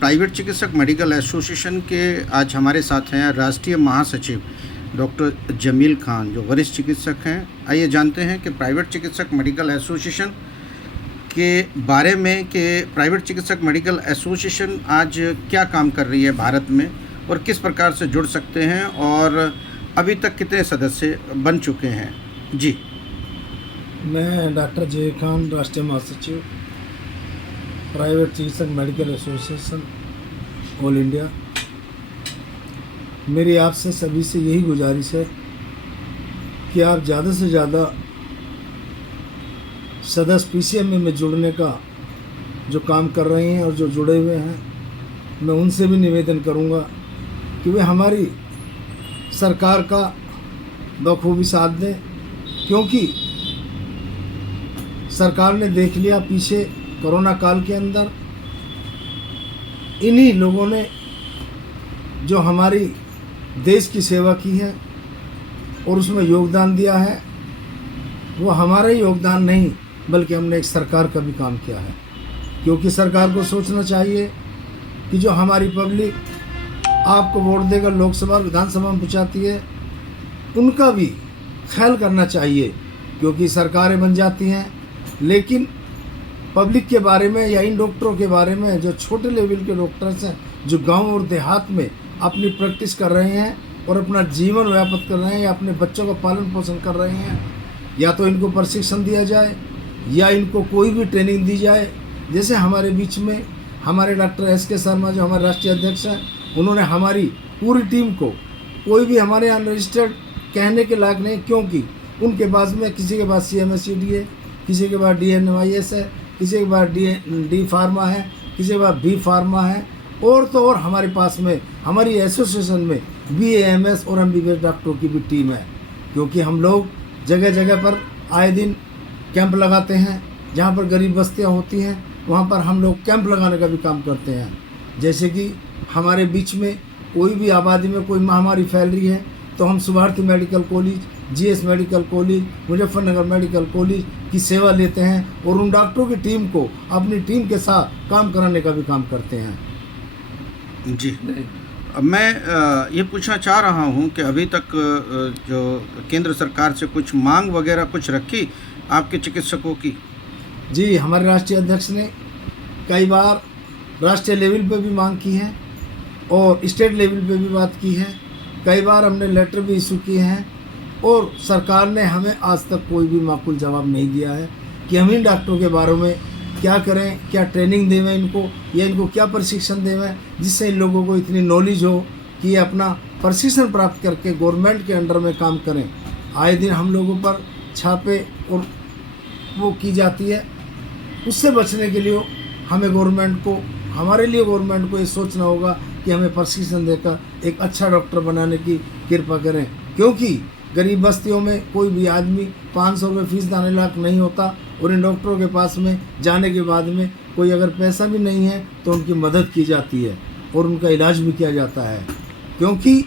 Private चिकित्सक medical association के आज हमारे साथ हैं राष्ट्रीय महासचिव डॉक्टर जमील खान, जो वरिष्ठ चिकित्सक हैं। आइए जानते हैं कि प्राइवेट चिकित्सक मेडिकल एसोसिएशन के बारे में कि प्राइवेट चिकित्सक मेडिकल एसोसिएशन आज क्या काम कर रही है भारत में और किस प्रकार से जुड़ सकते हैं और अभी तक कितने सदस्य बन चुके हैं। जी, मैं डॉक्टर जमील खान, राष्ट्रीय महासचिव प्राइवेट चिकित्सक मेडिकल एसोसिएशन ऑल इंडिया। मेरी आपसे सभी से यही गुजारिश है कि आप ज़्यादा से ज़्यादा सदस्य पीसीएमए में जुड़ने का जो काम कर रहे हैं और जो जुड़े हुए हैं, मैं उनसे भी निवेदन करूंगा कि वे हमारी सरकार का बखूबी साथ दें, क्योंकि सरकार ने देख लिया पीछे कोरोना काल के अंदर इन्हीं लोगों ने जो हमारी देश की सेवा की है और उसमें योगदान दिया है, वो हमारा ही योगदान नहीं बल्कि हमने एक सरकार का भी काम किया है। क्योंकि सरकार को सोचना चाहिए कि जो हमारी पब्लिक आपको वोट देकर लोकसभा विधानसभा में पहुँचाती है, उनका भी ख्याल करना चाहिए। क्योंकि सरकारें बन जाती हैं, लेकिन पब्लिक के बारे में या इन डॉक्टरों के बारे में, जो छोटे लेवल के डॉक्टर्स हैं, जो गांव और देहात में अपनी प्रैक्टिस कर रहे हैं और अपना जीवन व्यापक कर रहे हैं या अपने बच्चों का पालन पोषण कर रहे हैं, या तो इनको प्रशिक्षण दिया जाए या इनको कोई भी ट्रेनिंग दी जाए। जैसे हमारे बीच में हमारे डॉक्टर SK शर्मा, जो हमारे राष्ट्रीय अध्यक्ष हैं, उन्होंने हमारी पूरी टीम को, कोई भी हमारे यहाँ रजिस्टर्ड कहने के लायक नहीं, क्योंकि उनके पास में किसी के पास CMSCD है, किसी के पास DNYS है, किसी के पास D फार्मा है, किसी के पास B फार्मा है, और तो और हमारे पास में हमारी एसोसिएशन में BAMS और MBBS डॉक्टरों की भी टीम है। क्योंकि हम लोग जगह जगह पर आए दिन कैंप लगाते हैं, जहाँ पर गरीब बस्तियाँ होती हैं वहाँ पर हम लोग कैंप लगाने का भी काम करते हैं। जैसे कि हमारे बीच में कोई भी आबादी में कोई महामारी फैल रही है तो हम Subharti medical college, GS medical college, Muzaffarnagar medical college की सेवा लेते हैं और उन डॉक्टरों की टीम को अपनी टीम के साथ काम कराने का भी काम करते हैं। जी, मैं ये पूछना चाह रहा हूँ कि अभी तक जो केंद्र सरकार से कुछ मांग वगैरह कुछ रखी आपके चिकित्सकों की? जी, हमारे राष्ट्रीय अध्यक्ष ने कई बार राष्ट्रीय लेवल पे भी मांग की है और स्टेट लेवल पे भी बात की है। कई बार हमने लेटर भी इशू किए हैं और सरकार ने हमें आज तक कोई भी माकूल जवाब नहीं दिया है कि हम इन डॉक्टरों के बारे में क्या करें, क्या ट्रेनिंग देवें इनको, या इनको क्या प्रशिक्षण देवें जिससे इन लोगों को इतनी नॉलेज हो कि ये अपना प्रशिक्षण प्राप्त करके गवर्नमेंट के अंडर में काम करें। आए दिन हम लोगों पर छापे और वो की जाती है, उससे बचने के लिए हमें गवर्नमेंट को, हमारे लिए गवर्नमेंट को ये सोचना होगा कि हमें प्रशिक्षण देकर एक अच्छा डॉक्टर बनाने की कृपा करें। क्योंकि गरीब बस्तियों में कोई भी आदमी 500 रुपये फीस देने लायक नहीं होता और इन डॉक्टरों के पास में जाने के बाद में कोई अगर पैसा भी नहीं है तो उनकी मदद की जाती है और उनका इलाज भी किया जाता है। क्योंकि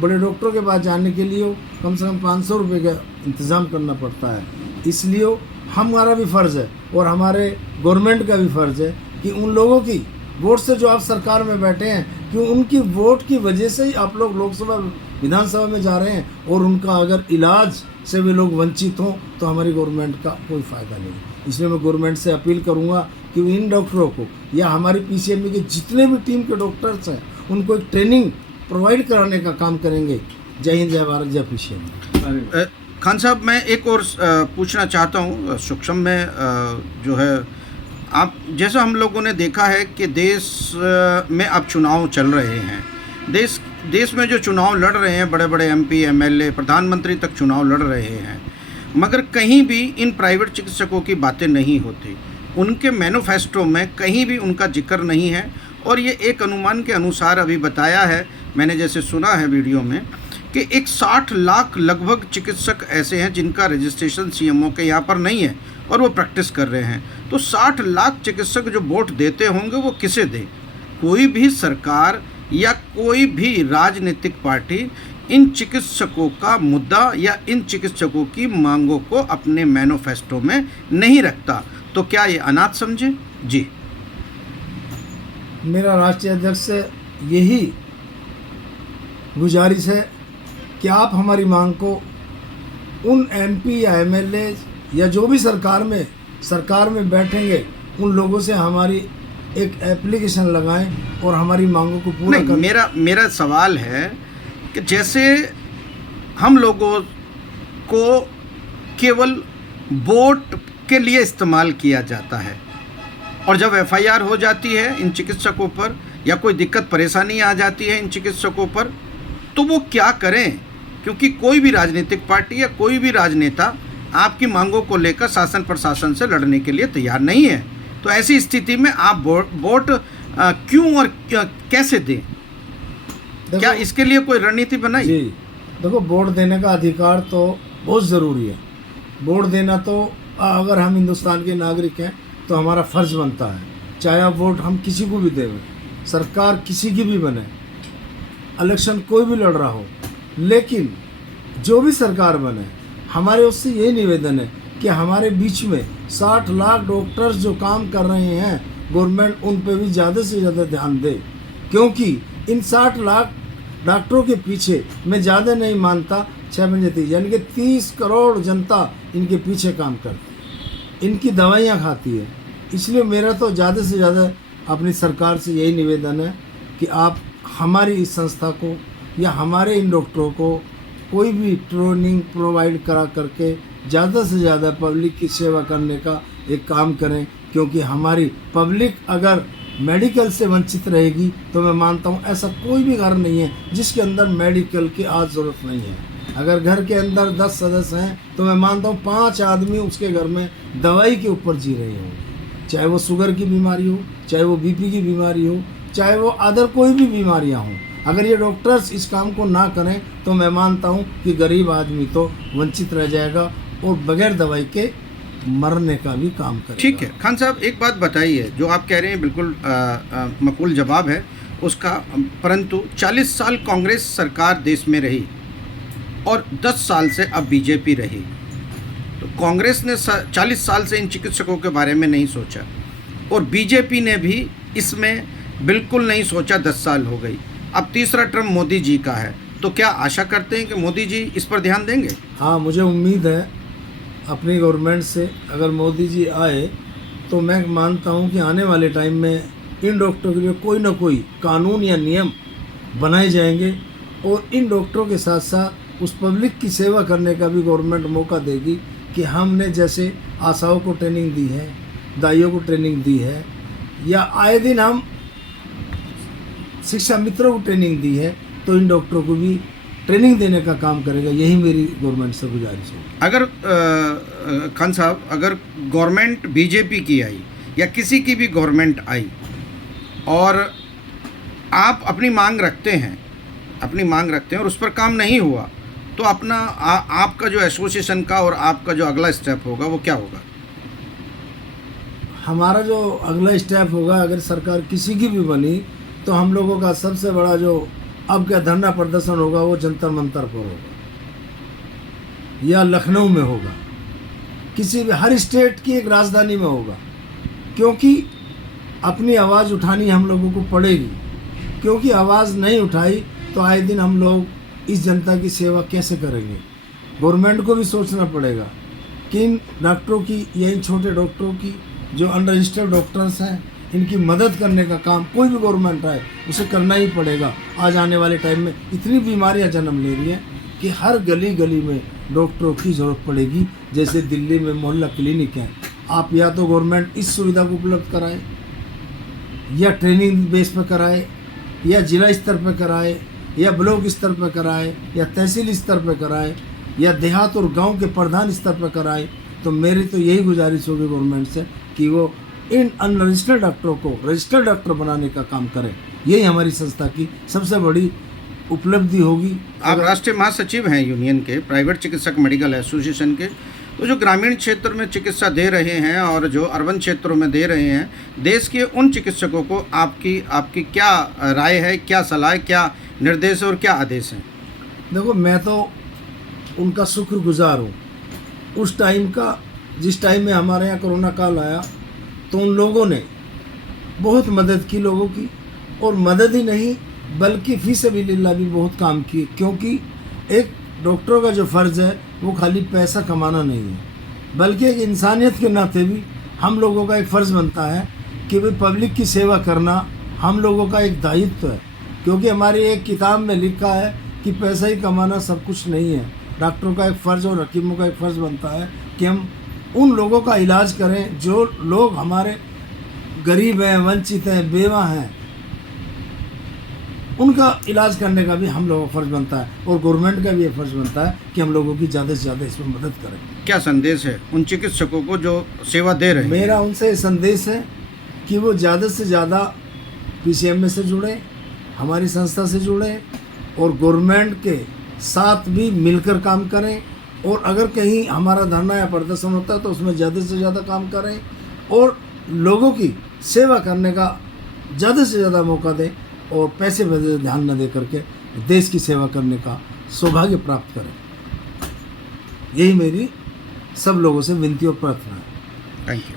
बड़े डॉक्टरों के पास जाने के लिए कम से कम 500 रुपये का इंतज़ाम करना पड़ता है। इसलिए हमारा भी फ़र्ज़ है और हमारे गवर्नमेंट का भी फ़र्ज़ है कि उन लोगों की वोट से, जो आप सरकार में बैठे हैं, कि उनकी वोट की वजह से ही आप लोग लोकसभा विधानसभा में जा रहे हैं और उनका अगर इलाज से वे लोग वंचित हों तो हमारी गवर्नमेंट का कोई फ़ायदा नहीं। इसलिए मैं गवर्नमेंट से अपील करूंगा कि इन डॉक्टरों को या हमारी पीसीएमए के जितने भी टीम के डॉक्टर्स हैं उनको एक ट्रेनिंग प्रोवाइड कराने का काम करेंगे। जय हिंद, जय भारत, जय पीसीएमए। खान साहब, मैं एक और पूछना चाहता हूँ सूक्ष्म में, जो है आप, जैसा हम लोगों ने देखा है कि देश में अब चुनाव चल रहे हैं, देश में जो चुनाव लड़ रहे हैं, बड़े बड़े MP, MLA, प्रधानमंत्री तक चुनाव लड़ रहे हैं, मगर कहीं भी इन प्राइवेट चिकित्सकों की बातें नहीं होती। उनके मैनिफेस्टो में कहीं भी उनका जिक्र नहीं है। और ये एक अनुमान के अनुसार अभी बताया है, मैंने जैसे सुना है वीडियो में, कि एक 60 लाख लगभग चिकित्सक ऐसे हैं जिनका रजिस्ट्रेशन CMO के यहाँ पर नहीं है और वो प्रैक्टिस कर रहे हैं। तो 60 लाख चिकित्सक जो वोट देते होंगे वो किसे दें? कोई भी सरकार या कोई भी राजनीतिक पार्टी इन चिकित्सकों का मुद्दा या इन चिकित्सकों की मांगों को अपने मैनिफेस्टो में नहीं रखता। तो क्या ये अनाथ समझे? जी, मेरा राष्ट्रीय अध्यक्ष से यही गुजारिश है कि आप हमारी मांग को उन एमपी या एमएलए या जो भी सरकार में बैठेंगे उन लोगों से हमारी एक एप्लीकेशन लगाएं और हमारी मांगों को पूरा नहीं, करें। मेरा सवाल है कि जैसे हम लोगों को केवल वोट के लिए इस्तेमाल किया जाता है और जब एफआईआर हो जाती है इन चिकित्सकों पर या कोई दिक्कत परेशानी आ जाती है इन चिकित्सकों पर, तो वो क्या करें? क्योंकि कोई भी राजनीतिक पार्टी या कोई भी राजनेता आपकी मांगों को लेकर शासन प्रशासन से लड़ने के लिए तैयार नहीं है। तो ऐसी स्थिति में आप वोट क्यों और कैसे दें? क्या इसके लिए कोई रणनीति बनाई? जी देखो, वोट देने का अधिकार तो बहुत ज़रूरी है। वोट देना तो अगर हम हिंदुस्तान के नागरिक हैं तो हमारा फ़र्ज़ बनता है, चाहे आप वोट हम किसी को भी दें, सरकार किसी की भी बने, इलेक्शन कोई भी लड़ रहा हो, लेकिन जो भी सरकार बने हमारे उससे यही निवेदन है कि हमारे बीच में 60 लाख डॉक्टर्स जो काम कर रहे हैं, गवर्नमेंट उन पे भी ज़्यादा से ज़्यादा ध्यान दे, क्योंकि इन 60 लाख डॉक्टरों के पीछे मैं ज़्यादा नहीं मानता 6 यानी कि 30 करोड़ जनता इनके पीछे काम करती है, इनकी दवाइयाँ खाती है। इसलिए मेरा तो ज़्यादा से ज़्यादा अपनी सरकार से यही निवेदन है कि आप हमारी इस संस्था को या हमारे इन डॉक्टरों को कोई भी ट्रेनिंग प्रोवाइड करा करके ज़्यादा से ज़्यादा पब्लिक की सेवा करने का एक काम करें, क्योंकि हमारी पब्लिक अगर मेडिकल से वंचित रहेगी तो मैं मानता हूँ ऐसा कोई भी घर नहीं है जिसके अंदर मेडिकल की आज ज़रूरत नहीं है। अगर घर के अंदर 10 सदस्य हैं तो मैं मानता हूँ 5 आदमी उसके घर में दवाई के ऊपर जी रहे हों, चाहे वो शुगर की बीमारी हो, चाहे वो बीपी की बीमारी हो, चाहे वो अदर कोई भी बीमारियाँ हों। अगर ये डॉक्टर्स इस काम को ना करें तो मैं मानता हूँ कि गरीब आदमी तो वंचित रह जाएगा और बगैर दवाई के मरने का भी काम करेगा। ठीक है खान साहब, एक बात बताइए, जो आप कह रहे हैं बिल्कुल मकबूल जवाब है उसका, परंतु 40 साल कांग्रेस सरकार देश में रही और 10 साल से अब बीजेपी रही, तो कांग्रेस ने 40 साल से इन चिकित्सकों के बारे में नहीं सोचा और बीजेपी ने भी इसमें बिल्कुल नहीं सोचा। 10 साल हो गई, अब तीसरा टर्म मोदी जी का है, तो क्या आशा करते हैं कि मोदी जी इस पर ध्यान देंगे? हाँ, मुझे उम्मीद है अपनी गवर्नमेंट से, अगर मोदी जी आए तो मैं मानता हूँ कि आने वाले टाइम में इन डॉक्टरों के लिए कोई ना कोई कानून या नियम बनाए जाएंगे और इन डॉक्टरों के साथ साथ उस पब्लिक की सेवा करने का भी गवर्नमेंट मौका देगी कि हमने जैसे आशाओं को ट्रेनिंग दी है, दाइयों को ट्रेनिंग दी है, या आए दिन हम शिक्षा मित्रों को ट्रेनिंग दी है, तो इन डॉक्टरों को भी ट्रेनिंग देने का काम करेगा। यही मेरी गवर्नमेंट से गुजारिश है। अगर खान साहब, अगर गवर्नमेंट बीजेपी की आई या किसी की भी गवर्नमेंट आई और आप अपनी मांग रखते हैं और उस पर काम नहीं हुआ, तो अपना आपका जो एसोसिएशन का और आपका जो अगला स्टेप होगा वो क्या होगा? हमारा जो अगला स्टेप होगा, अगर सरकार किसी की भी बनी, तो हम लोगों का सबसे बड़ा जो अब का धरना प्रदर्शन होगा वो जंतर मंतर पर होगा या लखनऊ में होगा, किसी भी हर स्टेट की एक राजधानी में होगा, क्योंकि अपनी आवाज़ उठानी हम लोगों को पड़ेगी। क्योंकि आवाज़ नहीं उठाई तो आए दिन हम लोग इस जनता की सेवा कैसे करेंगे। गवर्नमेंट को भी सोचना पड़ेगा कि इन डॉक्टरों की या इन छोटे डॉक्टरों की जो अनरजिस्टर्ड डॉक्टर्स हैं, इनकी मदद करने का काम कोई भी गवर्नमेंट आए उसे करना ही पड़ेगा। आज आने वाले टाइम में इतनी बीमारियां जन्म ले रही हैं कि हर गली गली में डॉक्टरों की ज़रूरत पड़ेगी। जैसे दिल्ली में मोहल्ला क्लिनिक है, आप या तो गवर्नमेंट इस सुविधा को उपलब्ध कराए या ट्रेनिंग बेस पर कराए या जिला स्तर पर कराए या ब्लॉक स्तर पर कराए या तहसील स्तर पर कराए या देहात और गांव के प्रधान स्तर पर कराए। तो मेरी तो यही गुजारिश होगी गवर्नमेंट से कि वो इन अनरजिस्टर्ड डॉक्टरों को रजिस्टर्ड डॉक्टर बनाने का काम करें। यही हमारी संस्था की सबसे बड़ी उपलब्धि होगी। आप राष्ट्रीय महासचिव हैं यूनियन के, प्राइवेट चिकित्सक मेडिकल एसोसिएशन के, तो जो ग्रामीण क्षेत्र में चिकित्सा दे रहे हैं और जो अर्बन क्षेत्रों में दे रहे हैं, देश के उन चिकित्सकों को आपकी क्या राय है, क्या सलाह है, क्या निर्देश और क्या आदेश हैं? देखो, मैं तो उनका शुक्रगुजार हूँ। उस टाइम का, जिस टाइम में हमारे यहाँ कोरोना काल आया, तो उन लोगों ने बहुत मदद की लोगों की, और मदद ही नहीं बल्कि फी सबिलिल्लाह भी बहुत काम किए, क्योंकि एक डॉक्टरों का जो फ़र्ज़ है वो खाली पैसा कमाना नहीं है, बल्कि एक इंसानियत के नाते भी हम लोगों का एक फ़र्ज़ बनता है कि भाई पब्लिक की सेवा करना हम लोगों का एक दायित्व है। क्योंकि हमारी एक किताब में लिखा है कि पैसा ही कमाना सब कुछ नहीं है। डॉक्टरों का एक फ़र्ज़ और हकीमों का एक फ़र्ज़ बनता है कि हम उन लोगों का इलाज करें जो लोग हमारे गरीब हैं, वंचित हैं, बेवा हैं, उनका इलाज करने का भी हम लोगों का फ़र्ज़ बनता है। और गवर्नमेंट का भी ये फ़र्ज़ बनता है कि हम लोगों की ज़्यादा से ज़्यादा इसमें मदद करें। क्या संदेश है उन चिकित्सकों को जो सेवा दे रहे हैं? मेरा उनसे ये संदेश है कि वो ज़्यादा से ज़्यादा PCMA से जुड़ें, हमारी संस्था से जुड़ें और गवर्नमेंट के साथ भी मिलकर काम करें। और अगर कहीं हमारा धरना या प्रदर्शन होता है तो उसमें ज़्यादा से ज़्यादा काम करें और लोगों की सेवा करने का ज़्यादा से ज़्यादा मौका दें और पैसे पे ध्यान न दे करके देश की सेवा करने का सौभाग्य प्राप्त करें। यही मेरी सब लोगों से विनती और प्रार्थना है। Thank you.